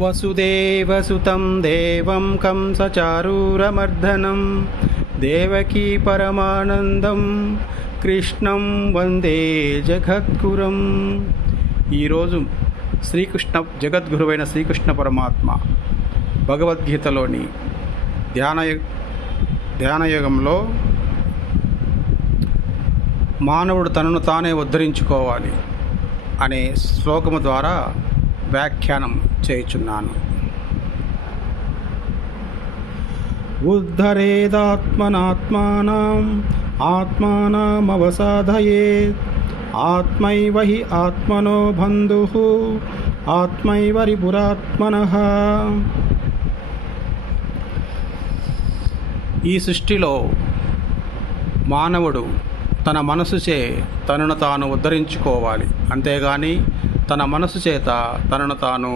వసుదేవసుతం దేవం కంసచారూరమర్దనం దేవకీ పరమానందం కృష్ణం వందే జగద్గురం. ఈరోజు జగద్గురువైన శ్రీకృష్ణ పరమాత్మ భగవద్గీతలోని ధ్యానయోగంలో మానవుడు తనను తానే ఉద్ధరించుకోవాలి అనే శ్లోకము ద్వారా వ్యాఖ్యానం చేయుచున్నాను. ఉద్ధరేదాత్మనాత్మానం ఆత్మానమవసాదయేత్ ఆత్మైవ హి ఆత్మనో బంధుః ఆత్మైవ రిపురాత్మనః. ఈ సృష్టిలో మానవుడు తన మనసుచే తనను తాను ఉద్ధరించుకోవాలి, అంతేగాని తన మనసు చేత తనను తాను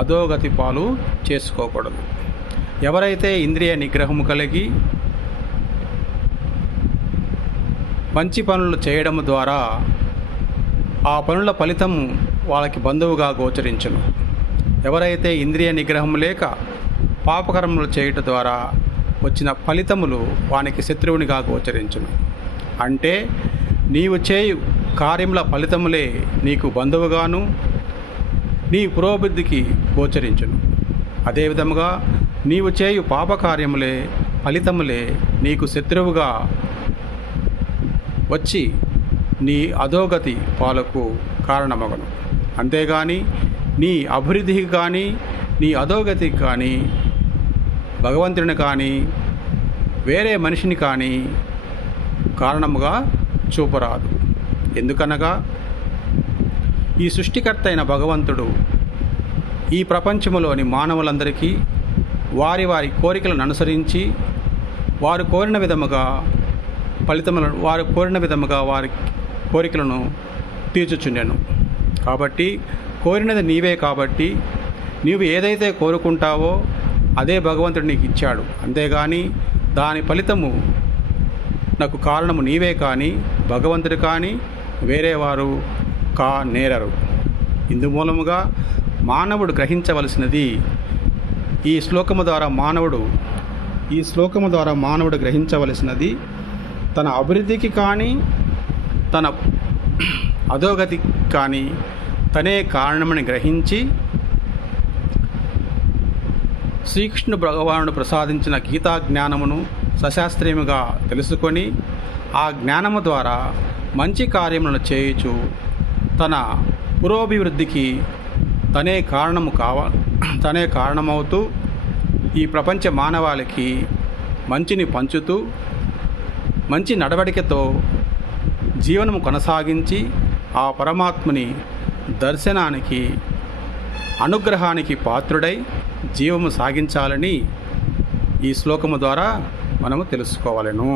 అధోగతి పాలు చేసుకోకూడదు. ఎవరైతే ఇంద్రియ నిగ్రహము కలిగి మంచి పనులు చేయడం ద్వారా ఆ పనుల ఫలితము వాళ్ళకి బంధువుగా గోచరించును. ఎవరైతే ఇంద్రియ నిగ్రహం లేక పాపకర్మలు చేయటం ద్వారా వచ్చిన ఫలితములు వానికి శత్రువునిగా గోచరించును. అంటే నీవు చేయు కార్యముల ఫలితములే నీకు బంధువుగాను నీ పురోభివృద్ధికి గోచరించును. అదేవిధముగా నీవు చేయు పాపకార్యములే ఫలితములే నీకు శత్రువుగా వచ్చి నీ అధోగతి పాలకు కారణమగను. అంతేగాని నీ అభివృద్ధికి కానీ నీ అధోగతికి కానీ భగవంతుని కానీ వేరే మనిషిని కానీ కారణముగా చూపరాదు. ఎందుకనగా ఈ సృష్టికర్త అయిన భగవంతుడు ఈ ప్రపంచములోని మానవులందరికీ వారి వారి కోరికలను అనుసరించి వారు కోరిన విధముగా వారి కోరికలను తీర్చుచుండెను. కాబట్టి కోరినది నీవే కాబట్టి నీవు ఏదైతే కోరుకుంటావో అదే భగవంతుడు నీకు ఇచ్చాడు. అంతేగాని దాని ఫలితము నాకు కారణము నీవే కానీ భగవంతుడు కానీ వేరేవారు నేరరు. ఇందుమూలముగా మానవుడు గ్రహించవలసినది ఈ శ్లోకము ద్వారా మానవుడు గ్రహించవలసినది తన అభివృద్ధికి కానీ తన అధోగతికి కానీ తనే కారణమని గ్రహించి శ్రీకృష్ణ భగవానుడు ప్రసాదించిన గీతా జ్ఞానమును సశాస్త్రీయముగా తెలుసుకొని ఆ జ్ఞానము ద్వారా మంచి కార్యములను చేయుచు తన పురోభివృద్ధికి తనే కారణమవుతూ ఈ ప్రపంచ మానవాళికి మంచిని పంచుతూ మంచి నడవడికతో జీవనము కొనసాగించి ఆ పరమాత్మని దర్శనానికి అనుగ్రహానికి పాత్రుడై జీవము సాగించాలని ఈ శ్లోకము ద్వారా మనము తెలుసుకోవాలను.